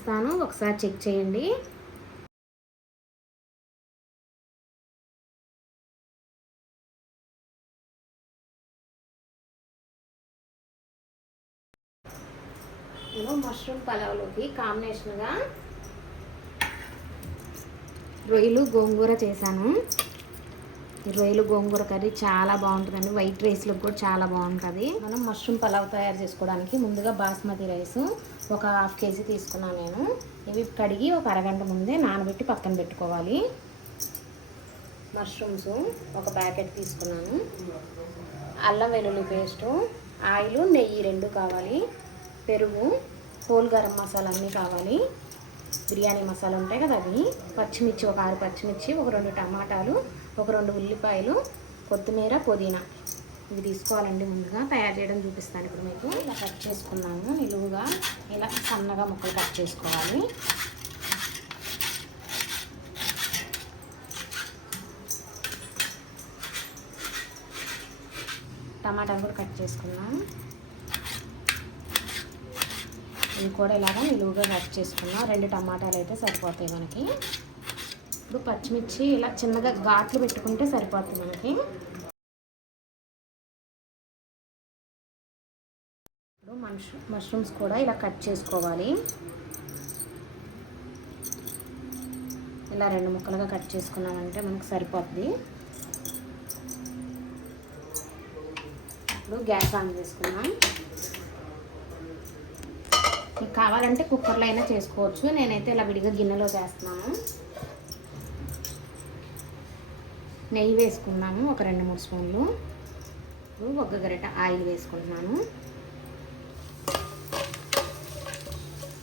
చూపిస్తాను, ఒకసారి చెక్ చేయండి. నేను మష్రూమ్ పలావ్లోకి కాంబినేషన్గా రొయ్యలు గోంగూర చేశాను. ఈ రొయ్యలు గోంగూర కర్రీ చాలా బాగుంటుందండి. వైట్ రైస్లోకి కూడా చాలా బాగుంటుంది. మనం మష్రూమ్ పలావ్ తయారు చేసుకోవడానికి ముందుగా బాస్మతి రైస్ ఒక 1/2 కేజీ తీసుకున్నాను నేను. ఇవి కడిగి ఒక అరగంట ముందే నానబెట్టి పక్కన పెట్టుకోవాలి. మష్రూమ్స్ ఒక ప్యాకెట్ తీసుకున్నాను. అల్లం వెల్లుల్లి పేస్టు, ఆయిల్, నెయ్యి 2 కావాలి. పెరుగు, హోల్ గరం మసాలా అన్నీ కావాలి. బిర్యానీ మసాలా ఉంటాయి కదా అవి, పచ్చిమిర్చి ఒక 6 పచ్చిమిర్చి, ఒక 2 టమాటాలు, ఒక 2 ఉల్లిపాయలు, కొత్తిమీర, పుదీనా ఇవి తీసుకోవాలండి. ముందుగా తయారు చేయడం చూపిస్తాను ఇప్పుడు మీకు. ఇలా కట్ చేసుకున్నాము. నిలువుగా ఇలా సన్నగా ముక్కలు కట్ చేసుకోవాలి. టమాటాలు కూడా కట్ చేసుకున్నాం. ఇవి కూడా ఇలాగా నిలువుగా కట్ చేసుకున్నాం. 2 టమాటాలు అయితే సరిపోతాయి మనకి. ఇప్పుడు పచ్చిమిర్చి ఇలా చిన్నగా ఘాట్లు పెట్టుకుంటే సరిపోతుంది మనకి. ఇప్పుడు మష్రూమ్స్ కూడా ఇలా కట్ చేసుకోవాలి. ఇలా 2 ముక్కలుగా కట్ చేసుకున్నామంటే మనకు సరిపోతుంది. ఇప్పుడు గ్యాస్ ఆన్ చేసుకున్నాం. మీకు కావాలంటే కుక్కర్లో అయినా చేసుకోవచ్చు. నేనైతే ఇలా విడిగా గిన్నెలో చేస్తున్నాను. నెయ్యి వేసుకున్నాము ఒక 2-3 స్పూన్లు. ఇప్పుడు ఒక గరిట ఆయిల్ వేసుకుంటున్నాను.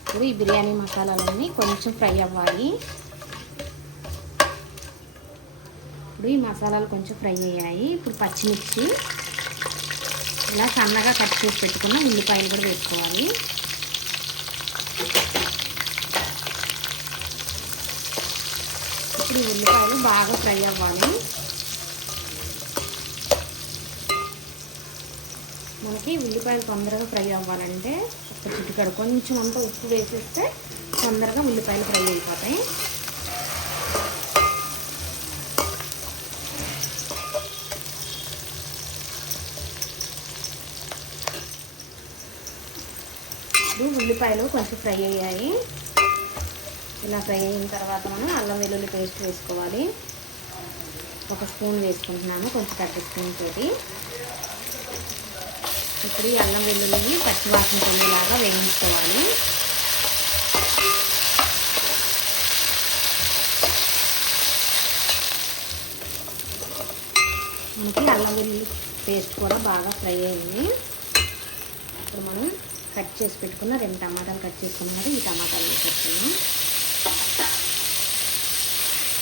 ఇప్పుడు ఈ బిర్యానీ మసాలాలన్నీ కొంచెం ఫ్రై అవ్వాలి. ఇప్పుడు ఈ మసాలాలు కొంచెం ఫ్రై అయ్యాయి. ఇప్పుడు పచ్చిమిర్చి, ఇలా సన్నగా కట్ చేసి పెట్టుకున్న ఉల్లిపాయలు కూడా వేసుకోవాలి. ఇప్పుడు ఈ ఉల్లిపాయలు బాగా ఫ్రై అవ్వాలి. మనకి ఉల్లిపాయలు తొందరగా ఫ్రై అవ్వాలంటే ఒక చిటికెడు కొంచెం అంత ఉప్పు వేసేస్తే తొందరగా ఉల్లిపాయలు ఫ్రై అయిపోతాయి. ఇప్పుడు ఉల్లిపాయలు కొంచెం ఫ్రై అయ్యాయి. ఇలా ఫ్రై అయిన తర్వాత మనం అల్లం వెల్లుల్లి పేస్ట్ వేసుకోవాలి. 1 స్పూన్ వేసుకుంటున్నాను, కొంచెం 30 స్పూన్ తోటి. ఇప్పుడు ఈ అల్లం వెల్లుల్లి పచ్చివాసన పొందేలాగా వేయించుకోవాలి. మనకి అల్లం వెల్లుల్లి పేస్ట్ కూడా బాగా ఫ్రై అయింది. ఇప్పుడు మనం కట్ చేసి పెట్టుకున్న 2 టమాటాలు కట్ చేసుకున్నాం కదా, ఈ టమాటాలు వేసేస్తున్నాం.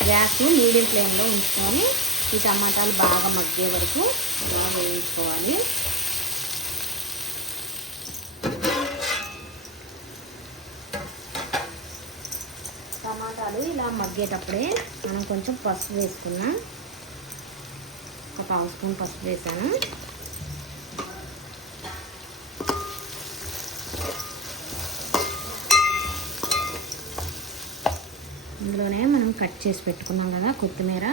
గ్యాస్ మీడియం ఫ్లేమ్లో ఉంచుకొని ఈ టమాటాలు బాగా మగ్గే వరకు బాగా వేయించుకోవాలి. టమాటాలు ఇలా మగ్గేటప్పుడే మనం కొంచెం పసుపు వేసుకున్నాం. ఒక 1/2 స్పూన్ పసుపు వేసాను. ఇందులోనే మనం కట్ చేసి పెట్టుకున్నాం కదా కొత్తిమీర,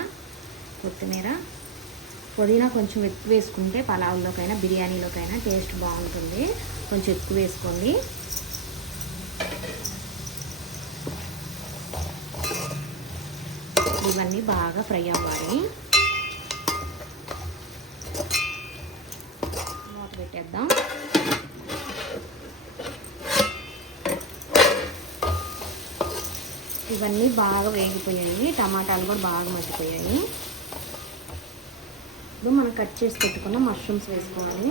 పుదీనా కొంచెం ఎక్కువ వేసుకుంటే పలావుల్లోకైనా బిర్యానీలోకైనా టేస్ట్ బాగుంటుంది. కొంచెం ఎక్కువ వేసుకోండి. ఇవన్నీ బాగా ఫ్రై అవ్వాలి. మూత పెట్టేద్దాం. ఇవన్నీ బాగా వేగిపోయాయి. టమాటాలు కూడా బాగా మగ్గిపోయాయి. ఇప్పుడు మనం కట్ చేసి పెట్టుకున్న మష్రూమ్స్ వేసుకోవాలి.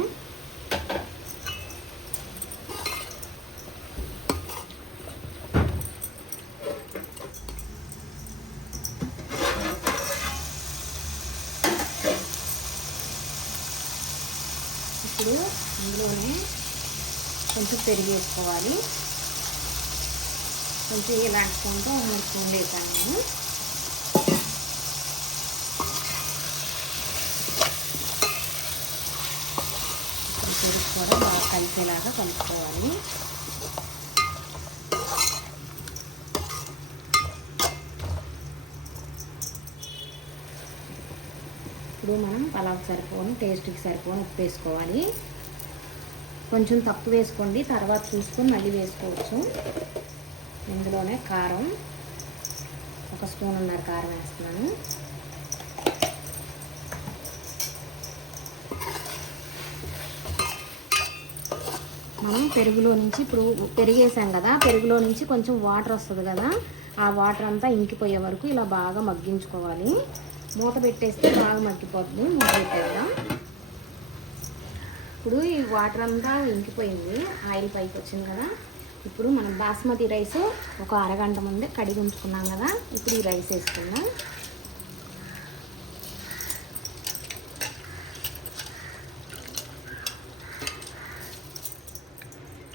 ఇప్పుడు ఇందులోనే కొంచెం పెరుగు వేసుకోవాలి. కొంచెం ఇలాంటి స్పూన్తో 3 స్పూన్లు వేసాను నేను. పెరుగు కూడా బాగా కలిసేలాగా కలుపుకోవాలి. ఇప్పుడు మనం పలావ్కి సరిపోను, టేస్ట్కి సరిపోను ఉప్పు వేసుకోవాలి. కొంచెం తక్కువ వేసుకోండి, తర్వాత చూసుకొని మళ్ళీ వేసుకోవచ్చు. ఇందులోనే కారం 1 స్పూన్ కారం వేస్తున్నాను. మనం పెరుగులో నుంచి ఇప్పుడు పెరిగేసాం కదా, పెరుగులో నుంచి కొంచెం వాటర్ వస్తుంది కదా, ఆ వాటర్ అంతా ఇంకిపోయే వరకు ఇలా బాగా మగ్గించుకోవాలి. మూత పెట్టేస్తే బాగా మగ్గిపోతుంది. మూత పెట్టేద్దాం. ఇప్పుడు ఈ వాటర్ అంతా ఇంకిపోయింది, ఆయిల్ పైకి వచ్చింది కదా. ఇప్పుడు మనం బాస్మతి రైస్ ఒక అరగంట ముందే కడిగి ఉంచుకున్నాం కదా, ఇప్పుడు ఈ రైస్ వేసుకుందాం.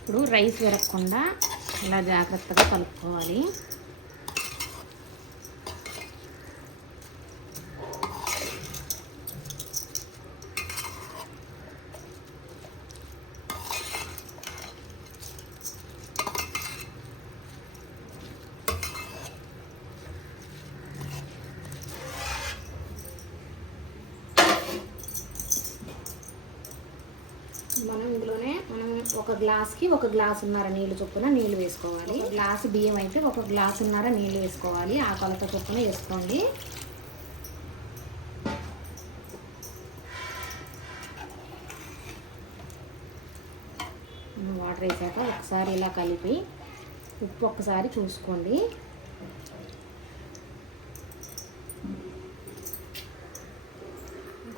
ఇప్పుడు రైస్ విరగకుండా ఇలా జాగ్రత్తగా కలుపుకోవాలి. ఇందులోనే మనం 1 గ్లాస్కి 1 గ్లాసున్నర నీళ్ళు చొప్పున నీళ్ళు వేసుకోవాలి. 1 గ్లాసు బియ్యం అయితే 1 గ్లాసున్నర నీళ్ళు వేసుకోవాలి. ఆ కొలత చొప్పున వేసుకోండి. వాటర్ వేసాక ఒకసారి ఇలా కలిపి ఉప్పు ఒక్కసారి చూసుకోండి.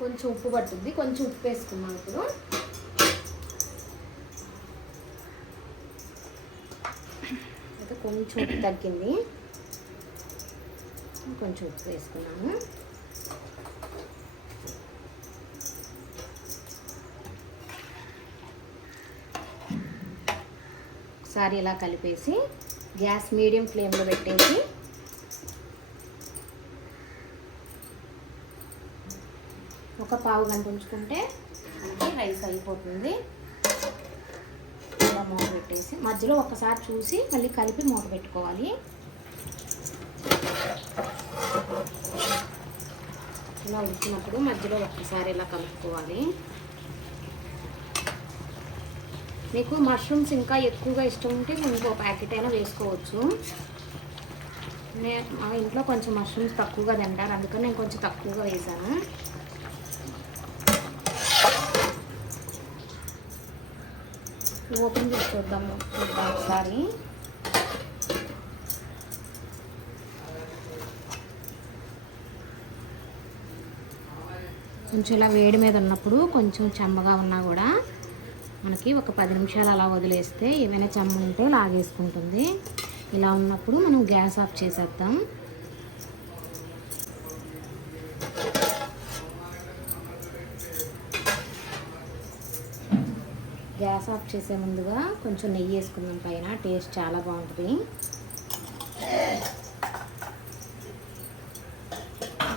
కొంచెం ఉప్పు పట్టుద్ది, కొంచెం ఉప్పు వేసుకున్నాం. ఇప్పుడు కొంచెం ఉప్పు తగ్గింది, కొంచెం ఉప్పు వేసుకున్నాము. ఒకసారి ఇలా కలిపేసి గ్యాస్ మీడియం ఫ్లేమ్లో పెట్టేసి ఒక పావు గంట ఉంచుకుంటే మనకి రైస్ అయిపోతుంది. ఇలా మూత పెట్టేసి మధ్యలో ఒకసారి చూసి మళ్ళీ కలిపి మూత పెట్టుకోవాలి. ఇలా ఉడికినప్పుడు మధ్యలో ఒక్కసారి ఇలా కలుపుకోవాలి. మీకు మష్రూమ్స్ ఇంకా ఎక్కువగా ఇష్టం ఉంటే ఇంకో ప్యాకెట్ అయినా వేసుకోవచ్చు. మా ఇంట్లో కొంచెం మష్రూమ్స్ తక్కువగా తింటారు, అందుకని నేను కొంచెం తక్కువగా వేసాను. ఓపెన్ చేసి చూద్దాము ఒకసారి. కొంచెం ఇలా వేడి మీద ఉన్నప్పుడు కొంచెం చెమ్మగా ఉన్నా కూడా మనకి ఒక 10 నిమిషాలు అలా వదిలేస్తే ఏమైనా చెమ్మ ఉంటే లాగేసుకుంటుంది. ఇలా ఉన్నప్పుడు మనం గ్యాస్ ఆఫ్ చేసేద్దాం. గ్యాస్ ఆఫ్ చేసే ముందుగా కొంచెం నెయ్యి వేసుకుందాం పైన, టేస్ట్ చాలా బాగుంటుంది.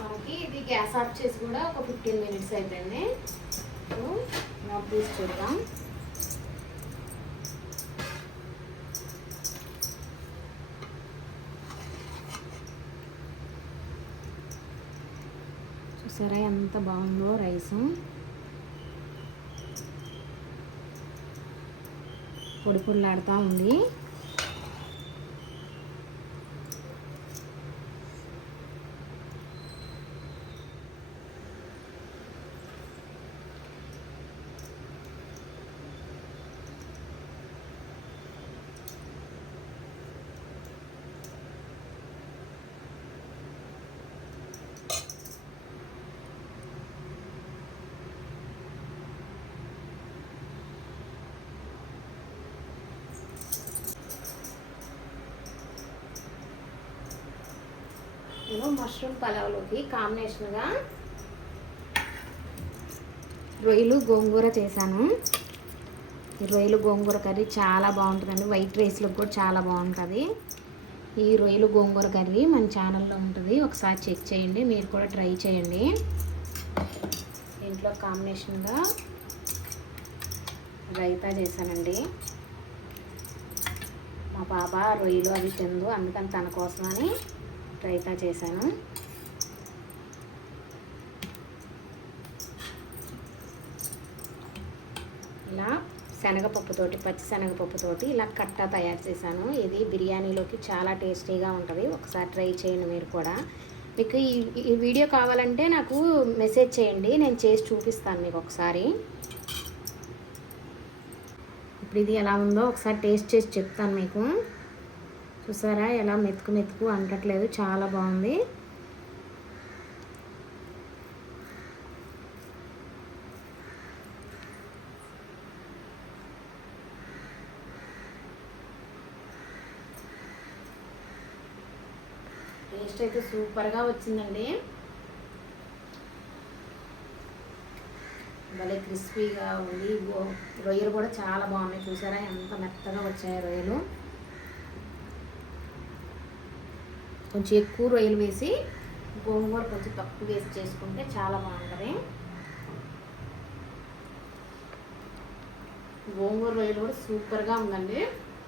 మనకి ఇది గ్యాస్ ఆఫ్ చేసి కూడా ఒక 15 మినిట్స్ అయిపోయింది. మూత తీసి చూద్దాం. చూసారా ఎంత బాగుందో రైసు. పొడి పొడిలాడుతూ ఉంది. నేను మష్రూమ్ పలావ్లోకి కాంబినేషన్గా రొయ్యలు గోంగూర చేశాను. ఈ రొయ్యలు గోంగూర కర్రీ చాలా బాగుంటుందండి, వైట్ రైస్లో కూడా చాలా బాగుంటుంది. ఈ రొయ్యలు గోంగూర కర్రీ మన ఛానల్లో ఉంటుంది, ఒకసారి చెక్ చేయండి, మీరు కూడా ట్రై చేయండి. ఇంట్లో కాంబినేషన్గా రైతా చేశానండి. మా పాప రొయ్యలు అవి తిందు, అందుకని తన కోసమని రైతా చేశాను. ఇలా శనగపప్పుతోటి, పచ్చి శనగపప్పుతోటి ఇలా కట్టా తయారు చేశాను. ఇది బిర్యానీలోకి చాలా టేస్టీగా ఉంటుంది. ఒకసారి ట్రై చేయండి మీరు కూడా. మీకు ఈ వీడియో కావాలంటే నాకు మెసేజ్ చేయండి, నేను చేసి చూపిస్తాను మీకు ఒకసారి. ఇప్పుడు ఇది ఎలా ఉందో ఒకసారి టేస్ట్ చేసి చెప్తాను మీకు. చూసారా ఎలా మెతుకు మెతుకు అంటట్లేదు, చాలా బాగుంది. టేస్ట్ అయితే సూపర్గా వచ్చిందండి. భలే క్రిస్పీగా ఉంది. రొయ్యలు కూడా చాలా బాగున్నాయి. చూసారా ఎంత మెత్తగా వచ్చాయి రొయ్యలు. కొంచెం ఎక్కువ రొయ్యలు వేసి గోంగూర కొంచెం తక్కువ వేసి చేసుకుంటే చాలా బాగుంటుంది. గోంగూర రొయ్యలు కూడా సూపర్గా ఉందండి.